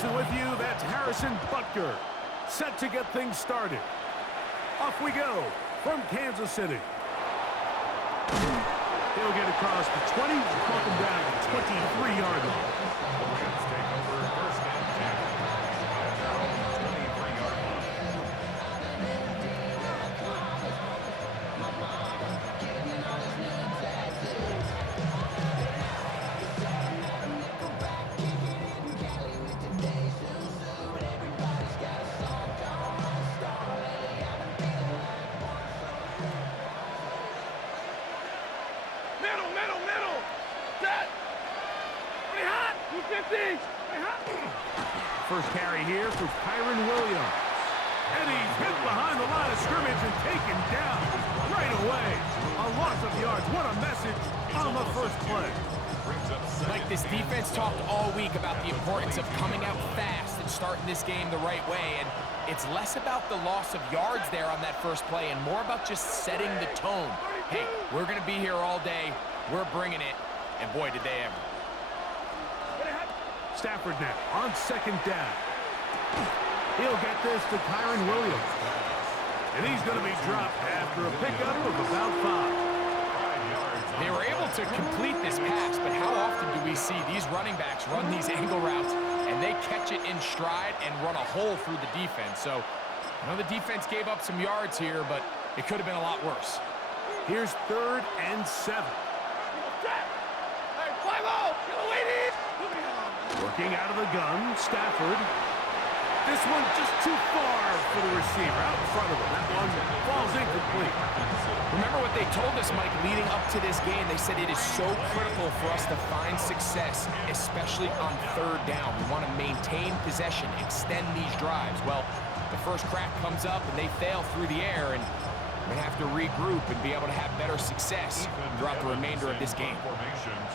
Announcing with you, that's Harrison Butker, set to get things started. Off we go from Kansas City. He'll get across the 20, walk him down to the 23-yard line. The Rams take over first and 10 at their own 23-yard line. First carry here for Kyron Williams. And he's hit behind the line of scrimmage and taken down right away. A loss of yards. What a message on the first play. Like, this defense talked all week about the importance of coming out fast and starting this game the right way. And it's less about the loss of yards there on that first play and more about just setting the tone. Hey, we're going to be here all day. We're bringing it. And boy, did they ever. Stafford now on second down. He'll get this to Kyron Williams. And he's going to be dropped after a pickup of about 5. They were able to complete this pass, but how often do we see these running backs run these angle routes and they catch it in stride and run a hole through the defense? So, I know the defense gave up some yards here, but it could have been a lot worse. Here's 3rd and 7. Working out of the gun, Stafford. This one just too far for the receiver, out in front of him. That one falls incomplete. Remember what they told us, Mike, leading up to this game. They said it is so critical for us to find success, especially on 3rd down. We want to maintain possession, extend these drives. Well, the first crack comes up and they fail through the air, and we have to regroup and be able to have better success throughout the remainder of this game.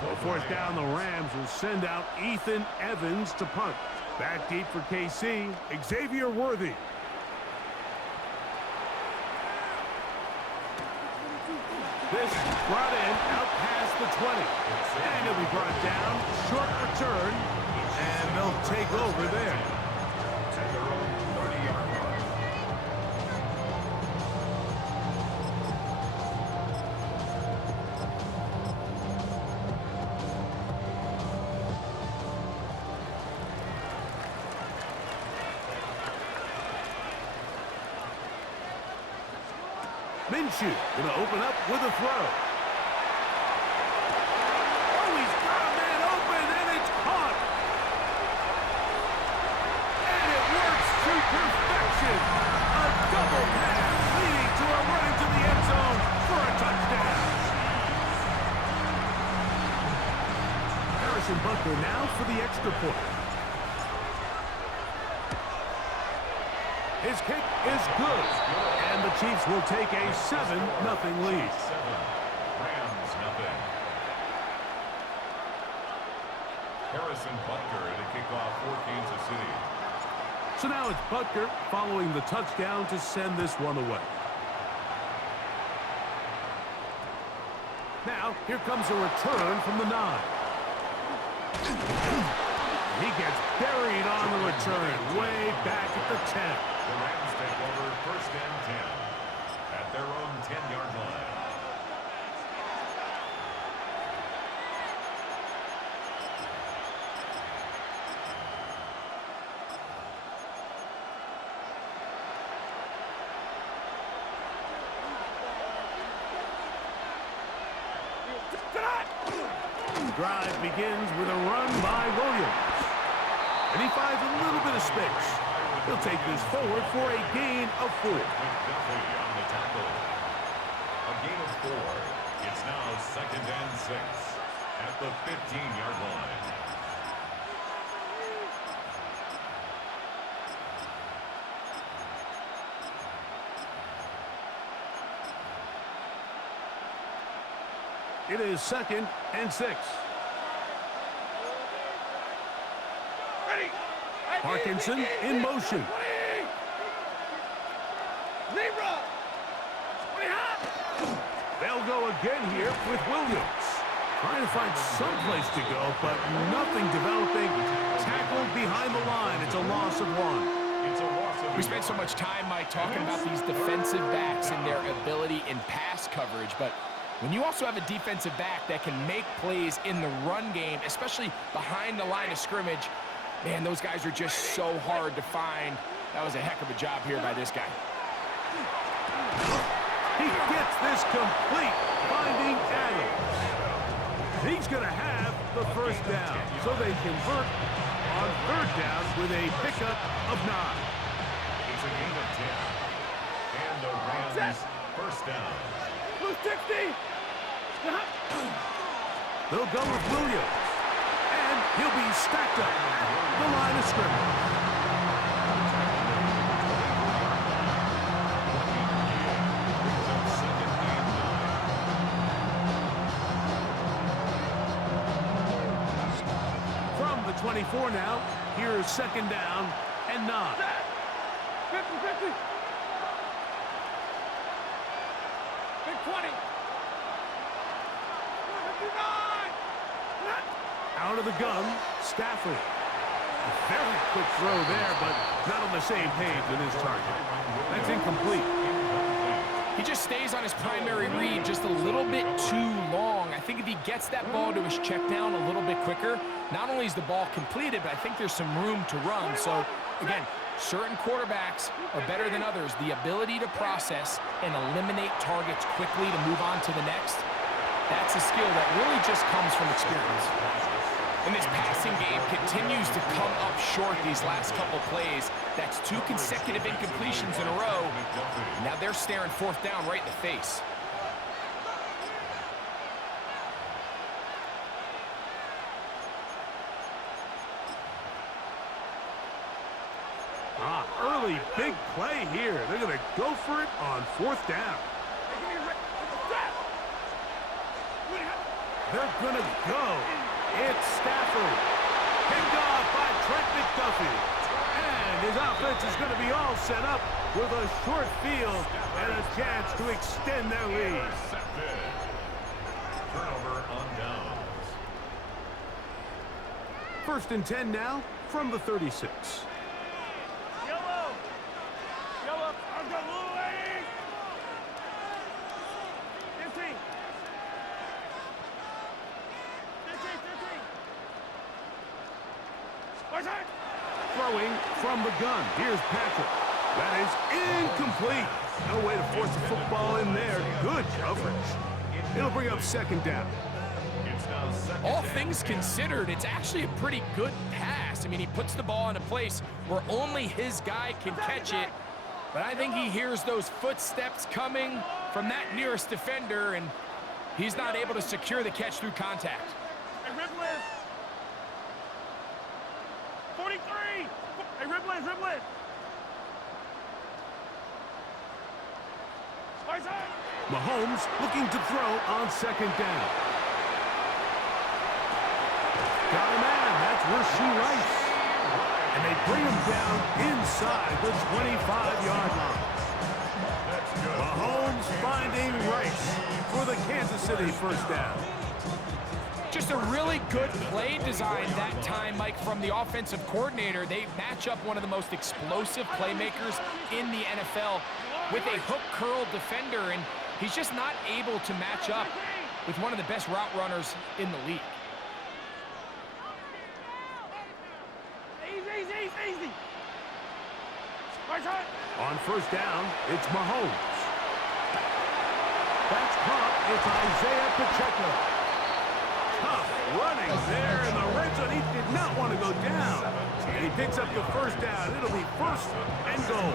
So 4th down, the Rams will send out Ethan Evans to punt. Back deep for KC, Xavier Worthy. This brought in out past the 20. And it'll be brought down, short return, and they'll take over there. At their own 30-yard line. Minshew going to open up with a throw. Oh, he's got a man open, and it's caught. And it works to perfection. A double pass leading to a run into the end zone for a touchdown. Harrison Butker now for the extra point. His kick is good. And the Chiefs will take a 7-0 lead. 7, Rams nothing. Harrison Butker to kick off for Kansas City. So now it's Butker following the touchdown to send this one away. Now, here comes a return from the 9. He gets buried on the return, way back at the 10. The Rams take over first and 10 at their own 10-yard line. Drive begins with a run by Williams. And he finds a little bit of space. He'll take this forward for a gain of 4. Duffy on the tackle. A gain of 4. It's now 2nd and 6 at the 15-yard line. It is 2nd and 6. Parkinson in motion. They'll go again here with Williams. Trying to find some place to go, but nothing developing. Tackled behind the line. It's a loss of 1. We spent so much time, Mike, talking about these defensive backs and their ability in pass coverage, but when you also have a defensive back that can make plays in the run game, especially behind the line of scrimmage, man, those guys are just so hard to find. That was a heck of a job here by this guy. He gets this complete, finding Adams. He's going to have the first down, so they convert on third down with a pickup of 9. It's a gain of 10. And the Rams first down. Blue 60. They'll go with Williams. And he'll be stacked up at the line of scrimmage. From the 24 now, here's second down and 9. 50-50. Big 20. 59. Out of the gun, Stafford. A very quick throw there, but not on the same page with his target. That's incomplete. He just stays on his primary read just a little bit too long. I think if he gets that ball to his check down a little bit quicker, not only is the ball completed, but I think there's some room to run. So, again, certain quarterbacks are better than others. The ability to process and eliminate targets quickly to move on to the next, that's a skill that really just comes from experience. And this passing game continues to come up short these last couple plays. That's 2 consecutive incompletions in a row. Now they're staring fourth down right in the face. Early big play here. They're going to go for it on fourth down. They're going to go. It's Stafford. Picked off by Trent McDuffie. And his offense is going to be all set up with a short field and a chance to extend their lead. Turnover on downs. First and 10 now from the 36. I've got Louis. 15. 15. Throwing from the gun. Here's Patrick. That is incomplete. No way to force the football in there. Good coverage. It'll bring up second down. All things considered, it's actually a pretty good pass. I mean, he puts the ball in a place where only his guy can catch it. But I think he hears those footsteps coming from that nearest defender, and he's not able to secure the catch through contact. Hey, Ripley. 43. Hey, Ripley. Mahomes looking to throw on second down. Got a man. That's Rasheed Rice. And they bring him down inside the 25-yard line. Mahomes finding Rice for the Kansas City first down. Just a really good play design that time, Mike, from the offensive coordinator. They match up one of the most explosive playmakers in the NFL with a hook curl defender, and he's just not able to match up with one of the best route runners in the league. Easy. On first down, it's Mahomes. That's caught. It's Isaiah Pacheco. Tough running there in the red zone. He did not want to go down. And he picks up the first down. It'll be first and goal.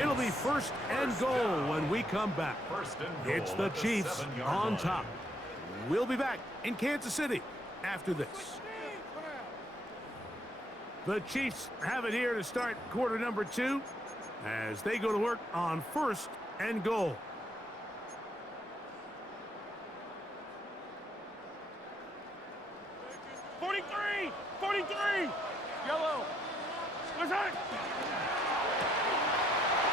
It'll be first and goal when we come back. It's the Chiefs on top. We'll be back in Kansas City after this. The Chiefs have it here to start quarter number 2 as they go to work on first and goal. Yellow. What's that?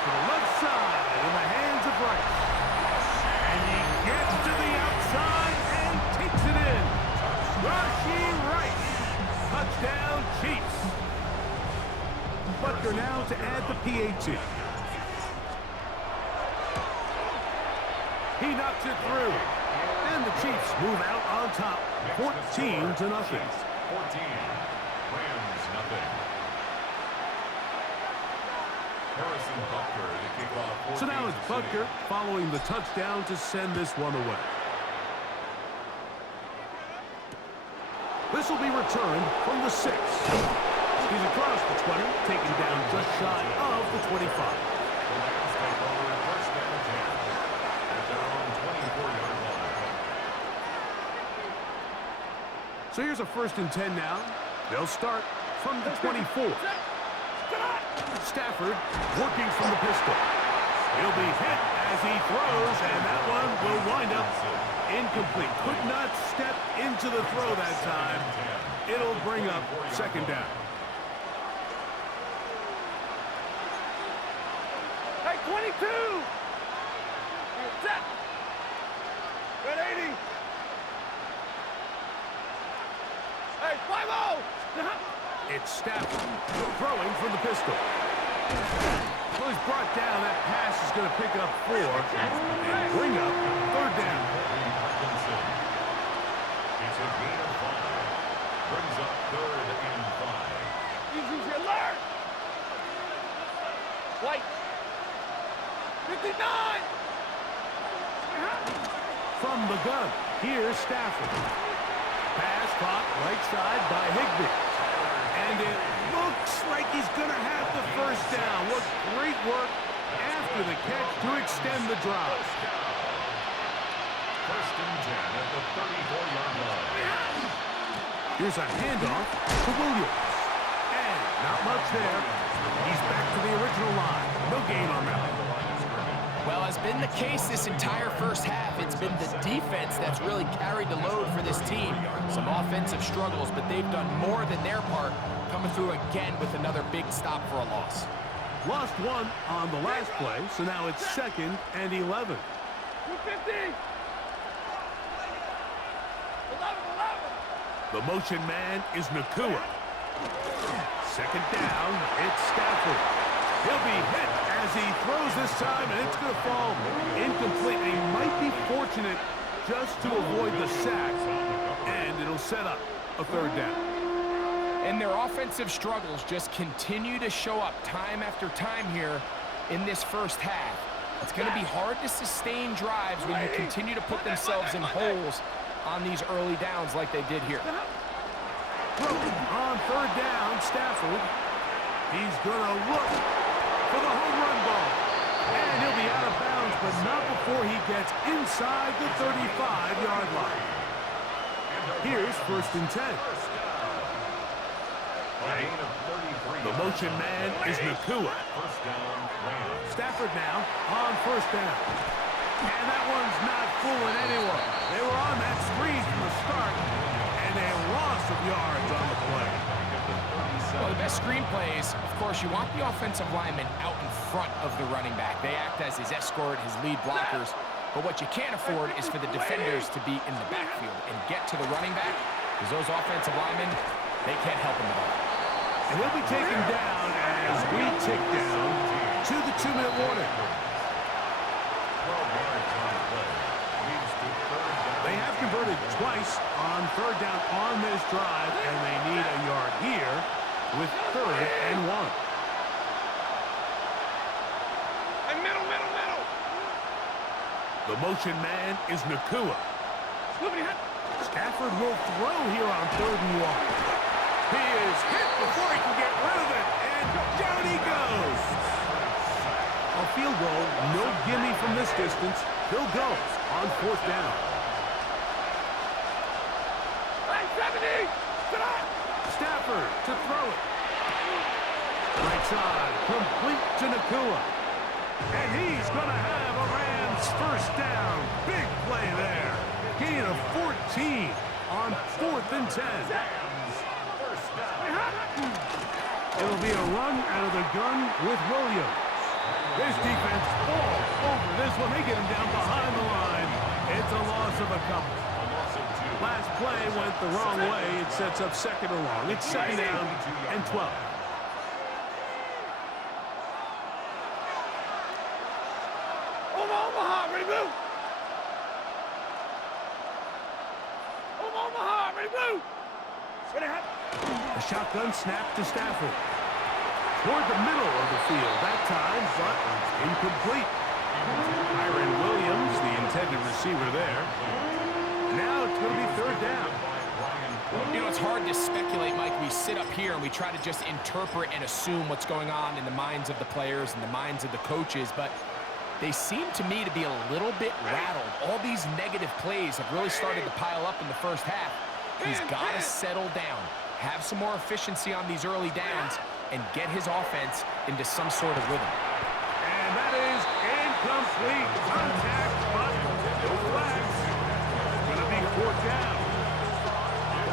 To the left side in the hands of Rice. And he gets to the outside and Rashee Rice. Touchdown, Chiefs. Butker now to add the PAT. He knocks it through. And the Chiefs move out on top, 14-0. 14. Rams, nothing. Harrison Butker to kick off. So now it's Butker following the touchdown to send this one away. This will be returned from the 6. He's across the 20, taken down just shy of the 25. The Rams take over first down and 10 at their own 24-yard line. So here's a 1st and 10 now. They'll start from the 24. Stafford working from the pistol. He'll be hit as he throws, and that one will wind up incomplete. Could not step into the throw that time. It'll bring up 2nd down. Hey, 22! Set! Red 80! Hey, 5-0! It's Stafford throwing from the pistol. Well, he's brought down. That pass is going to pick up 4 and bring up 3rd down. It's a gain of 5. Brings up 3rd and 5. Easy alert! White! 59! From the gun, here's Stafford. Pass caught right side by Higbee. And it looks like he's going to have the 1st down. What great work after the catch to extend the drive. 1st and 10 at the 34-yard line. Here's a handoff to Williams. And not much there. He's back to the original line. No gain on that one. Well, has been the case this entire first half. It's been the defense that's really carried the load for this team. Some offensive struggles, but they've done more than their part, coming through again with another big stop for a loss. Lost 1 on the last play, so now it's 2nd and 11. 250! 11! The motion man is Nakua. 2nd down, it's Stafford. He'll be hit as he throws this time, and it's going to fall incomplete. He might be fortunate just to avoid the sack, and it'll set up a 3rd down. And their offensive struggles just continue to show up time after time here in this first half. It's going to be hard to sustain drives when you continue to put themselves in holes on these early downs like they did here. On 3rd down, Stafford. He's going to look for the home run ball. And he'll be out of bounds, but not before he gets inside the 35-yard line. Here's 1st and 10. The motion man is Nakua. Stafford now on 1st down. And that one's not fooling anyone. They were on that screen from the start, and a loss of yards on the play. Well, the best screen plays, of course, you want the offensive lineman out in front of the running back. They act as his escort, his lead blockers. But what you can't afford is for the defenders to be in the backfield and get to the running back, because those offensive linemen, they can't help him at all. And he'll be taken down as we tick down to the 2-minute warning. They have converted twice on 3rd down on this drive, and they need a yard here with 3rd and 1. Hey, middle! The motion man is Nakua. Stafford will throw here on 3rd and 1. He is hit before he can get rid of it, and down he goes. A field goal, no gimme from this distance. He'll go on 4th down. Stafford to throw it. Right side, complete to Nakua. And he's going to have a Rams 1st down. Big play there. Gain of 14 on 4th and 10. It'll be a run out of the gun with Williams. This defense all over this one. They get him down behind the line. It's a loss of a couple. A loss of 2. Last play went the wrong way. It sets up second and long. It's second down and 12. Omaha, ready, blue. Omaha, ready, blue. Ready, hop. A shotgun snap to Stafford. Toward the middle of the field that time, but incomplete. Kyron Williams, the intended receiver there. Now it's going to be third down. You know, it's hard to speculate, Mike. We sit up here and we try to just interpret and assume what's going on in the minds of the players and the minds of the coaches, but they seem to me to be a little bit rattled. All these negative plays have really started to pile up in the first half. He's got to settle down, have some more efficiency on these early downs, and get his offense into some sort of rhythm. And that is incomplete. Contact, but no flags. It's going to be fourth down.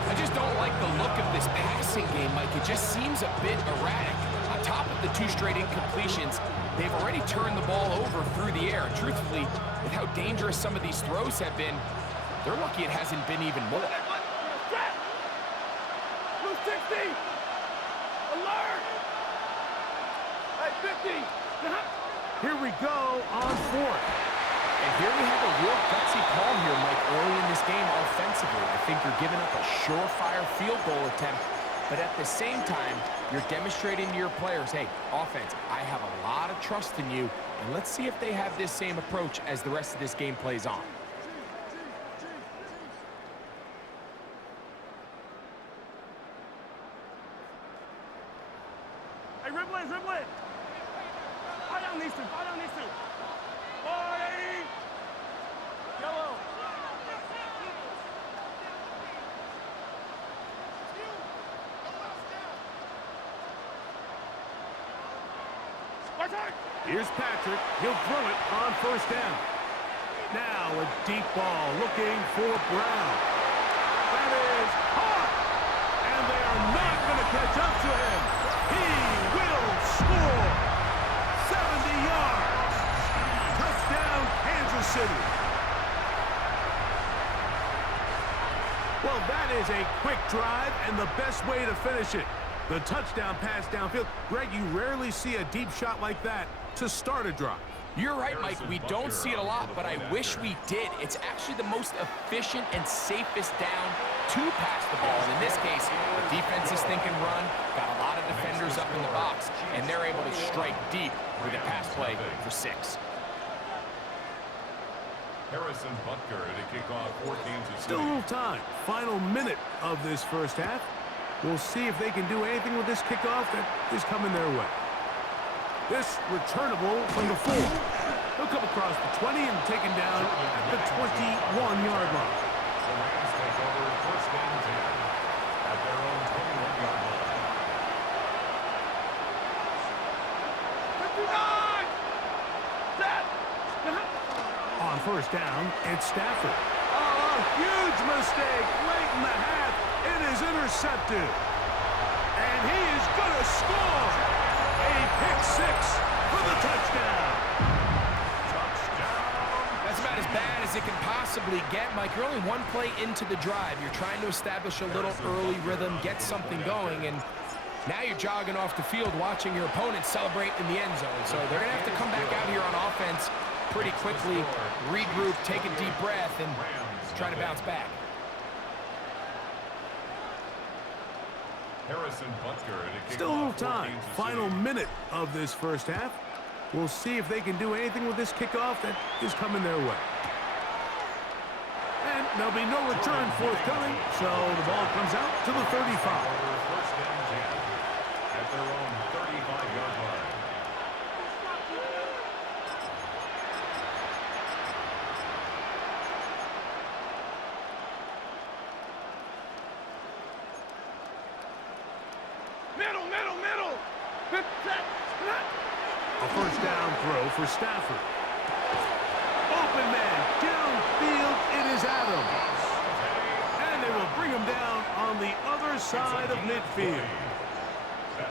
I just don't like the look of this passing game, Mike. It just seems a bit erratic. On top of the 2 straight incompletions, they've already turned the ball over through the air. Truthfully, with how dangerous some of these throws have been, they're lucky it hasn't been even more. Blue 60. Alert. Hey, 50. Here we go on fourth. And here we have a real gutsy call here, Mike, early in this game offensively. I think you're giving up a surefire field goal attempt, but at the same time, you're demonstrating to your players, hey, offense, I have a lot of trust in you, and let's see if they have this same approach as the rest of this game plays on. Hey, Ripley. Fire down these two. Boy. Yellow. Here's Patrick. He'll throw it on first down. Now a deep ball looking for Brown. That is hot. And they are not going to catch up to him. He will score. 70 yards. Touchdown, Kansas City. Well, that is a quick drive and the best way to finish it. The touchdown pass downfield. Greg, you rarely see a deep shot like that to start a drive. You're right, Mike. We don't see it a lot, but I wish we did. It's actually the most efficient and safest down to pass the ball. And in this case, the defense is thinking run, got a lot of defenders up in the box, and they're able to strike deep with a pass play for 6. Harrison Butker to kick off for Kansas City. Still a little time. Final minute of this first half. We'll see if they can do anything with this kickoff that is coming their way. This returnable from the 4. He'll come across the 20 and taken down at the 21-yard line. The Rams take over first and 10 at their own 21-yard line. 59. Set. On first down, it's Stafford. Oh, a huge mistake late in the half. It is intercepted. And he is going to score. A pick 6 for the touchdown. That's about as bad as it can possibly get, Mike. You're only one play into the drive. You're trying to establish a little early rhythm, get something going, and now you're jogging off the field watching your opponent celebrate in the end zone. So they're going to have to come back out here on offense pretty quickly, regroup, take a deep breath, and try to bounce back. Harrison Butker to kick Still a little off for time. Kansas Final City. minute of this first half. We'll see if they can do anything with this kickoff that is coming their way. And there'll be no return forthcoming, so the ball comes out to the 35. First and 10 at their own 35-yard line. Middle. A first down throw for Stafford. Open man, downfield, it is Adams. And they will bring him down on the other side of midfield.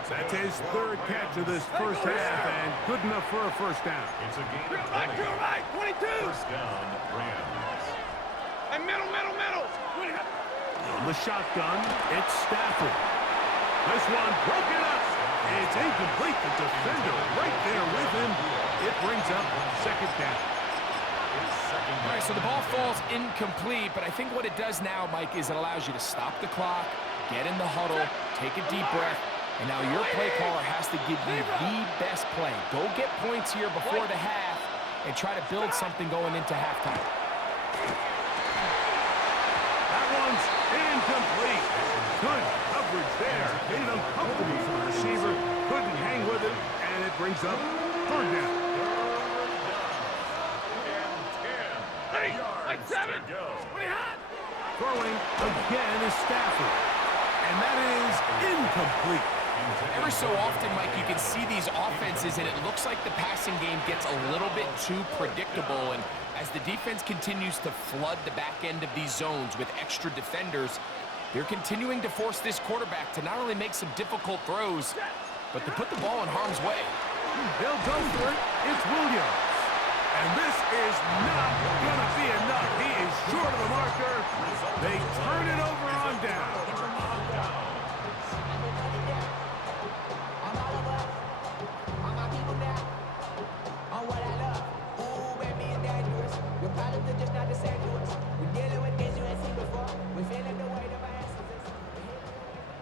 That's his third catch of this first half, and good enough for a first down. It's a gain of Right, 20. 22. First down, Rams. In the shotgun, it's Stafford. This one broken up. It's incomplete. The defender right there with him. It brings up second down. All right, so the ball falls incomplete, but I think what it does now, Mike, is it allows you to stop the clock, get in the huddle, take a deep breath, and now your play caller has to give you the best play. Go get points here before the half and try to build something going into halftime. That one's incomplete. Good coverage there. Made it uncomfortable for the receiver. Couldn't hang with it, and it brings up third down. Throwing again is Stafford. And that is incomplete. Every so often, Mike, you can see these offenses, and it looks like the passing game gets a little bit too predictable. And as the defense continues to flood the back end of these zones with extra defenders, they're continuing to force this quarterback to not only make some difficult throws, but to put the ball in harm's way. They'll go for it. It's Williams. And this is not going to be enough. He is short of the marker. They turn it over on down.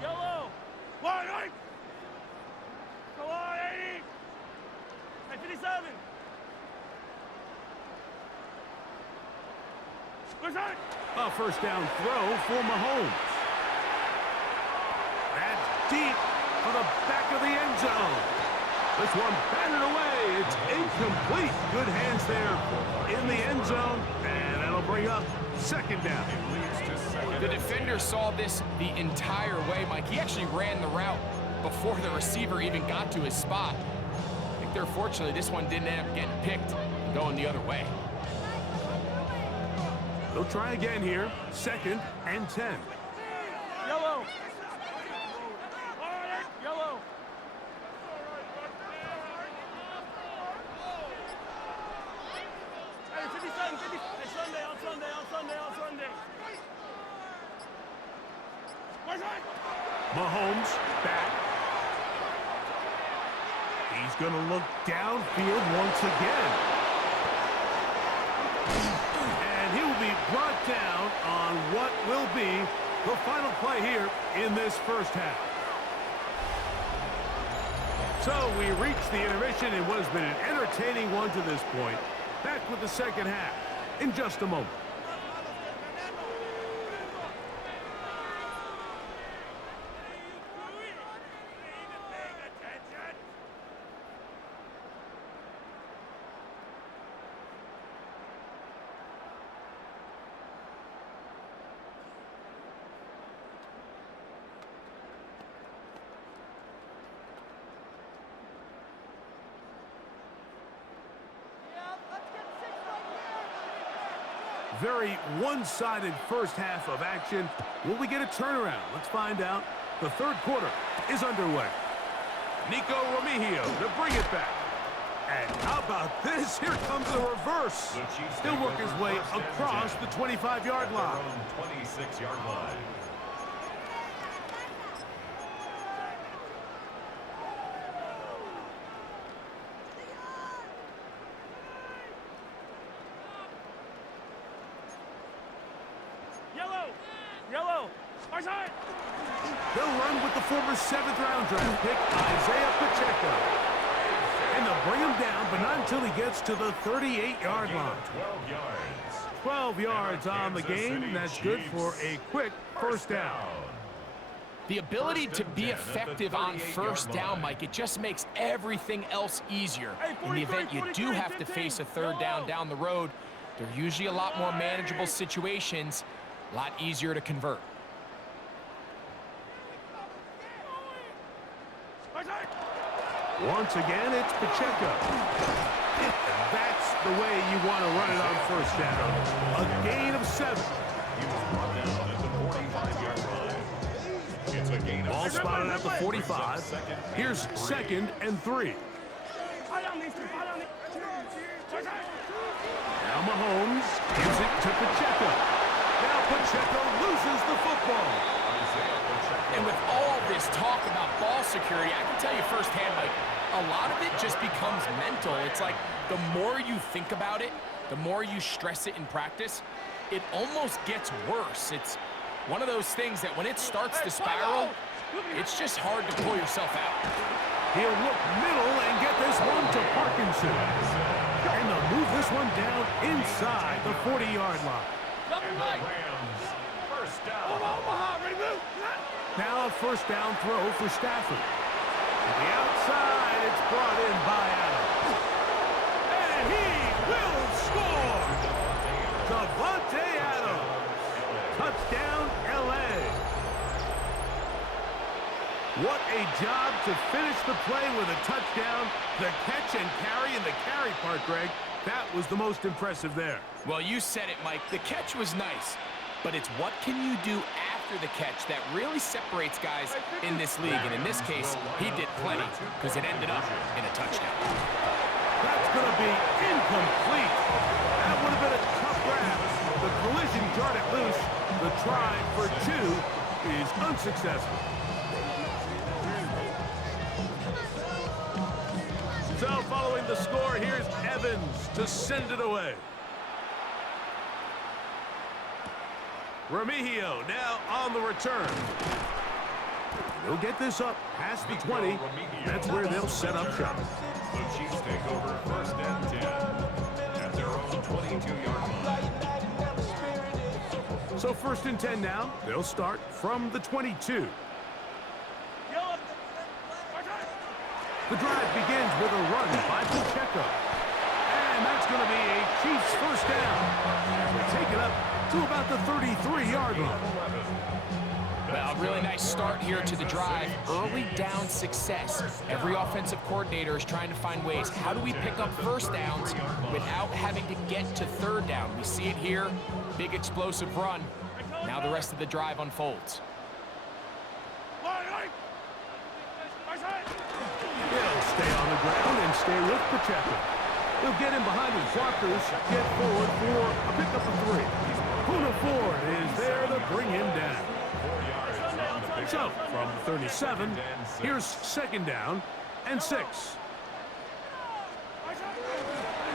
Yellow. Line 8. Go on, 80. Hey, 57. Where's that? A first down throw for Mahomes. That's deep for the back of the end zone. This one batted away. It's incomplete. Good hands there in the end zone. And that'll bring up second down. The defender saw this the entire way, Mike. He actually ran the route before the receiver even got to his spot. I think they're fortunately this one didn't end up getting picked and going the other way. They'll try again here. Second and 10. Yellow. Yellow. Hey, 57, 50. Hey, Sunday, on Sunday, on Sunday, on Sunday. Where's that? Mahomes back. He's going to look downfield once again. And he will be brought down on what will be the final play here in this first half. So we reach the intermission in what has been an entertaining one to this point. Back with the second half in just a moment. Very one-sided first half of action. Will we get a turnaround? Let's find out. The third quarter is underway. Nico Remigio to bring it back. And how about this? Here comes the reverse. He'll work his way across the 25-yard line. 26-yard line. Yellow. Outside. They'll run with the former 7th-round draft pick, Isaiah Pacheco. And they'll bring him down, but not until he gets to the 38-yard line. 12 yards. 12 yards on the game. That's good for a quick first down. The ability to be effective on first down, Mike, it just makes everything else easier. In the event you do have to face a third down the road, they're usually a lot more manageable situations, a lot easier to convert. Once again, it's Pacheco. And that's the way you want to run it on first down. A gain of 7. He was brought down at the 45-yard line. It's a gain of Ball 7. spotted at the 45. Here's 2nd and 3. Now Mahomes gives it to Pacheco. Pacheco loses the football. And with all this talk about ball security, I can tell you firsthand, like, a lot of it just becomes mental. It's like the more you think about it, the more you stress it in practice, it almost gets worse. It's one of those things that when it starts to spiral, it's just hard to pull yourself out. He'll look middle and get this one to Parkinson. And they'll move this one down inside the 40-yard line. Rams, first down. Now a first down throw for Stafford. To the outside, it's brought in by Adams. And he will score! Davante Adams. Touchdown, L.A. What a job to finish the play with a touchdown. The catch and carry and the carry part, Greg, that was the most impressive there. Well, you said it, Mike. The catch was nice, but it's what can you do after the catch that really separates guys in this league. And in this case, he did plenty because it ended up in a touchdown. That's going to be incomplete. That would have been a tough grab. The collision jarred it loose. The try for two is unsuccessful. So following the score, here's Evans to send it away. Remigio now on the return. They'll get this up past the 20. That's where they'll set up shop. The Chiefs take over first and 10 at their own 22-yard line. So first and 10 now. They'll start from the 22. The drive begins with a run by Pacheco. And that's going to be a Chiefs first down. And they take it up to about the 33-yard line. Well, a really nice start here to the drive. Early down success. Every offensive coordinator is trying to find ways. How do we pick up first downs without having to get to third down? We see it here. Big explosive run. Now the rest of the drive unfolds. He'll stay on the ground and stay with Pacheco. He'll get in behind his blockers, get forward for a pickup of 3. Poona Ford is there to bring him down. So, from 37, here's second down and 6.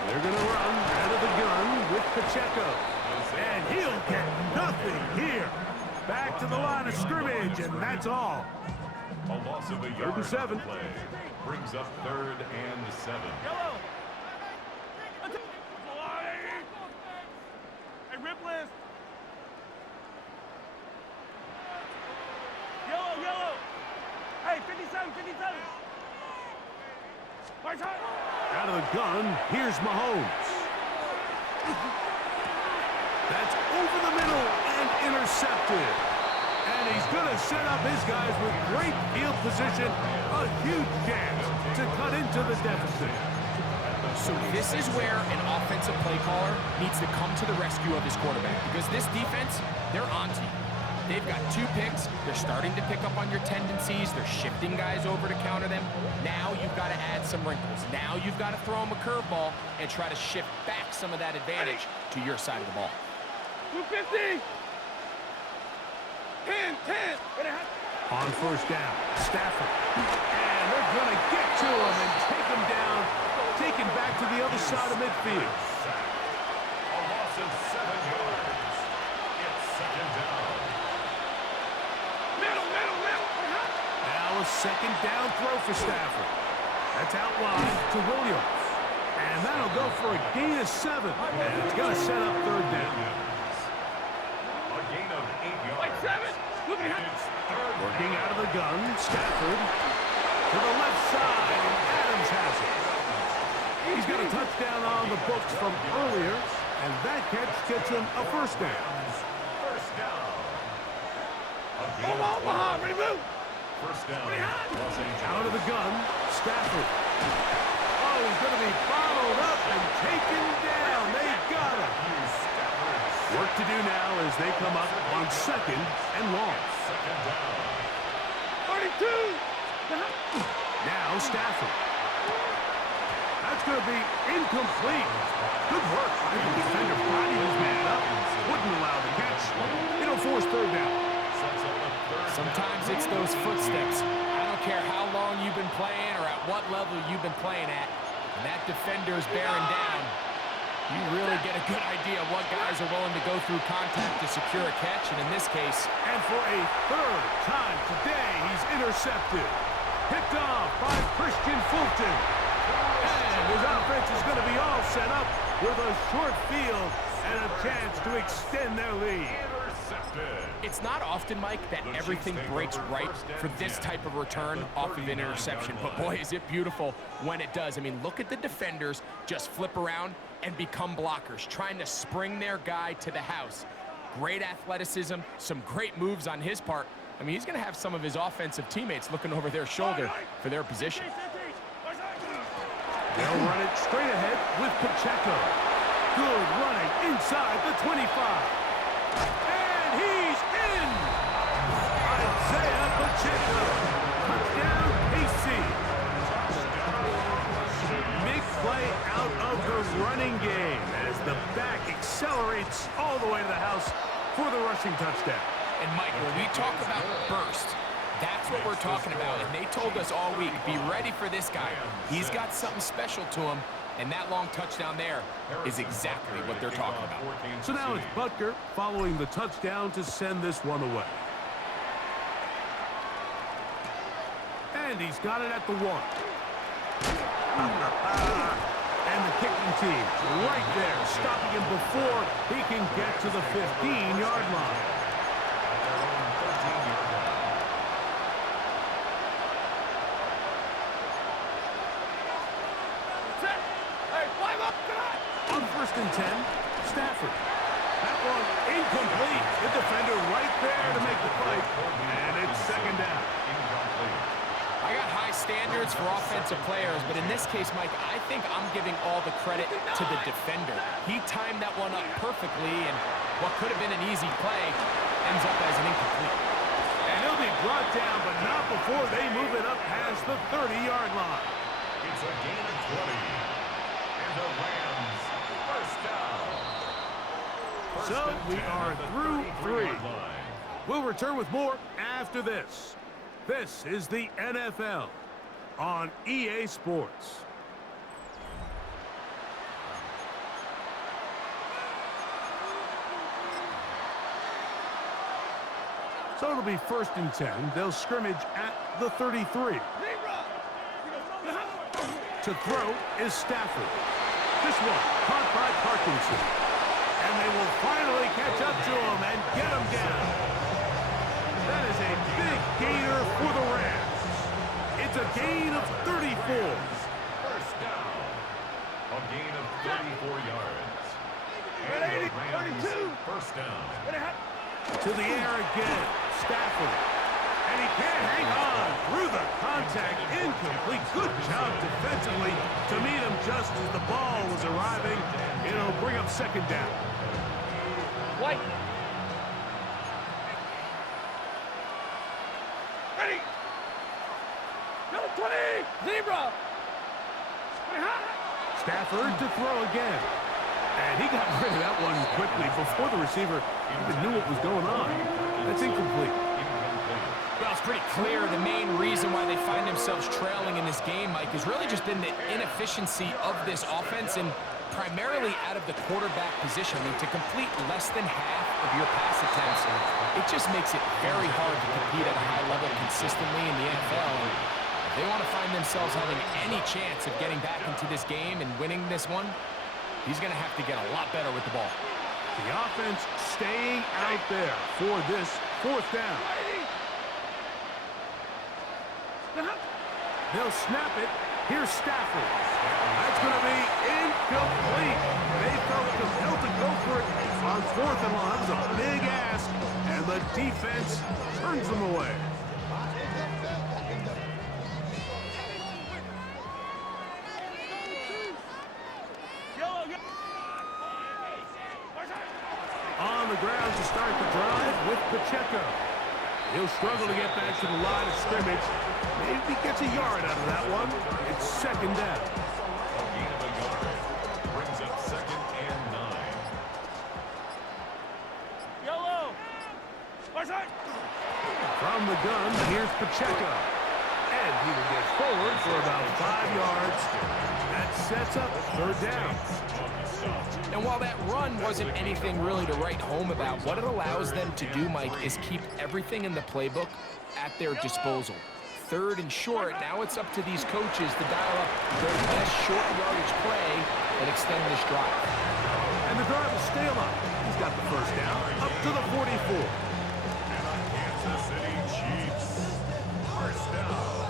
They're going to run out of the gun with Pacheco. And he'll get nothing here. Back to the line of scrimmage, and that's all. A loss of a yard 3rd and 7. play brings up 3rd and 7. Hey, rip list. Yellow. Hey, 57. Right side. Out of the gun, here's Mahomes. That's over the middle and intercepted. And he's going to set up his guys with great field position. A huge chance to cut into the deficit. So this is where an offensive play caller needs to come to the rescue of his quarterback, because this defense, they're onto you. They've got 2 picks. They're starting to pick up on your tendencies. They're shifting guys over to counter them. Now you've got to add some wrinkles. Now you've got to throw them a curveball and try to shift back some of that advantage to your side of the ball. 250. 10. On first down, Stafford. And they're going to get to him and take him down, taken back to the other side of midfield. A loss of 7 yards. It's second down. Middle. Now a second down throw for Stafford. That's out wide to Williams. And that'll go for a gain of 7. And it's going to set up 3rd down. A gain of 8 yards. Like 7. Look at him. It's 3rd Working out of the gun, Stafford to the left side, and Adams has it. He's got a touchdown on the books from earlier, and that catch gets him a first down. First down. A gain of Omaha, ready to move. First down. Los Angeles. Out of the gun, Stafford. Oh, he's going to be bottled up and taken down. They got him. Work to do now as they come up on 2nd and long. Second down. 32. Now Stafford. That's going to be incomplete. Good work by the defender. Body his man up. Wouldn't allow the catch. Sometimes it's those footsteps. I don't care how long you've been playing or at what level you've been playing at. When that defender is bearing down, you really get a good idea of what guys are willing to go through contact to secure a catch, and in this case... And for a third time today, he's intercepted. Picked off by Christian Fulton. And his offense is going to be all set up with a short field and a chance to extend their lead. It's not often, Mike, that everything breaks right for this type of return off of an interception. But boy, is it beautiful when it does. I mean, look at the defenders just flip around and become blockers, trying to spring their guy to the house. Great athleticism, some great moves on his part. I mean, he's going to have some of his offensive teammates looking over their shoulder for their position. They'll run it straight ahead with Pacheco. Good running inside the 25. And he's in! Isaiah Pacheco. Touchdown, KC. Big play out of the running game as the back accelerates all the way to the house for the rushing touchdown. And Mike, when we talk about burst, that's what we're talking about. And they told us all week, be ready for this guy. He's got something special to him. And that long touchdown there is exactly what they're talking about. So now it's Butker following the touchdown to send this one away. And he's got it at the 1. And the kicking team right there, stopping him before he can get to the 15-yard line. On 1st and 10, Stafford. That one incomplete. The defender right there to make the play. And it's 2nd down. I got high standards for offensive players, but in this case, Mike, I think I'm giving all the credit to the defender. He timed that one up perfectly, and what could have been an easy play ends up as an incomplete. And he'll be brought down, but not before they move it up past the 30-yard line. It's a gain of 20. And the Rams, first down. So we are through 3. We'll return with more after this. This is the NFL on EA Sports. So it'll be 1st and 10. They'll scrimmage at the 33. To throw is Stafford. This one caught by Parkinson. And they will finally catch up to him and get him down. That is a big gainer for the Rams. It's a gain of 34. First down. A gain of 34 yards. And the Rams, first down. To the air again. Stafford. And he can't hang on through the contact. Incomplete. Good job defensively to meet him just as the ball was arriving. It'll bring up 2nd down. White. Ready. Number 20. Zebra. Stafford to throw again. And he got rid of that one quickly before the receiver even knew what was going on. That's incomplete. Well, it's pretty clear the main reason why they find themselves trailing in this game, Mike, has really just been the inefficiency of this offense and primarily out of the quarterback position. I mean, to complete less than half of your pass attempts, it just makes it very hard to compete at a high level consistently in the NFL. And if they want to find themselves having any chance of getting back into this game and winning this one, he's going to have to get a lot better with the ball. The offense staying out there for this 4th down. They'll snap it. Here's Stafford. That's going to be incomplete. They felt compelled to go for it on 4th and long. That was a big ask, and the defense turns them away. On the ground to start the drive with Pacheco. He'll struggle to get back to the line of scrimmage. Maybe he gets a yard out of that one. It's 2nd down. A gain of a yard brings up 2nd and 9. From From the gun, here's Pacheco. And he will get forward for about 5 yards. That sets up third down. And while that run wasn't anything really to write home about, what it allows them to do, Mike, is keep everything in the playbook at their disposal. Third and short, now it's up to these coaches to dial up their best short yardage play and extend this drive. And the drive will stay alive. He's got the first down up to the 44. Kansas City Chiefs. First down.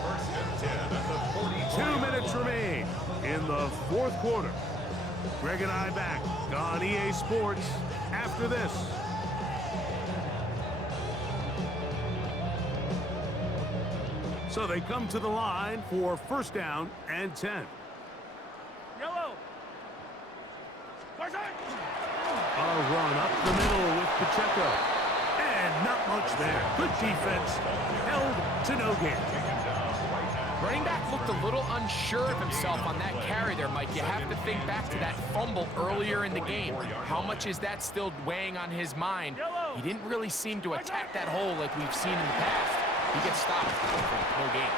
First and 10 at the 40. 2 minutes remain in the fourth quarter. Greg and I back on EA Sports after this. So they come to the line for first down and 10. Yellow. A run up the middle with Pacheco. And not much there. Good defense. Held to no gain. Running back looked a little unsure of himself on that carry there, Mike. You have to think back to that fumble earlier in the game. How much is that still weighing on his mind? He didn't really seem to attack that hole like we've seen in the past. He gets stopped. No gain.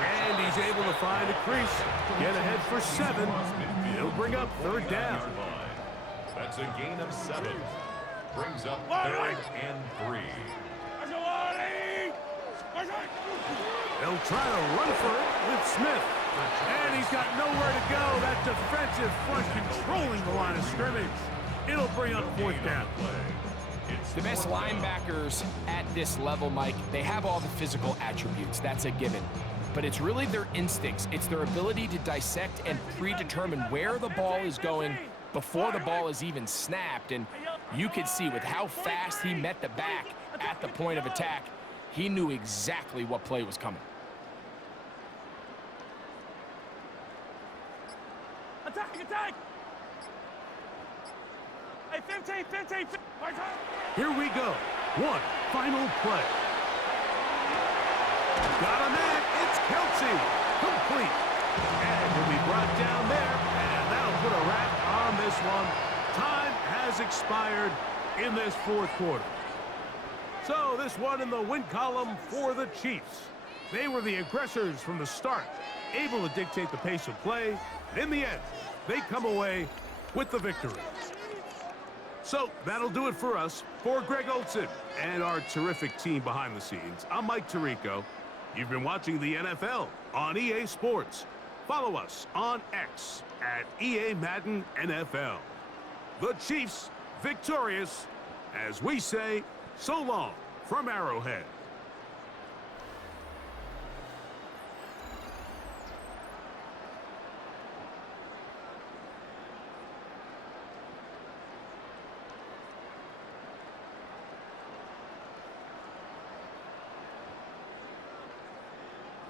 And he's able to find a crease. Get ahead for 7. He'll bring up third down. That's a gain of 7. Brings up third and 3. They'll try to run for it with Smith. And he's got nowhere to go. That defensive front controlling the line of scrimmage. It'll bring up fourth down. The best linebackers at this level, Mike, they have all the physical attributes. That's a given. But it's really their instincts. It's their ability to dissect and predetermine where the ball is going before the ball is even snapped. And you could see with how fast he met the back at the point of attack, he knew exactly what play was coming. Attack, attack! Hey, 15. Here we go. One final play. Got a man. It's Kelsey. Complete. And he'll be brought down there. And that'll put a wrap on this one. Time has expired in this fourth quarter. So this one in the win column for the Chiefs. They were the aggressors from the start, able to dictate the pace of play. In the end, they come away with the victory. So that'll do it for us. For Greg Olson and our terrific team behind the scenes, I'm Mike Tirico. You've been watching the NFL on EA Sports. Follow us on X at EA Madden NFL. The Chiefs victorious, as we say, so long from Arrowhead.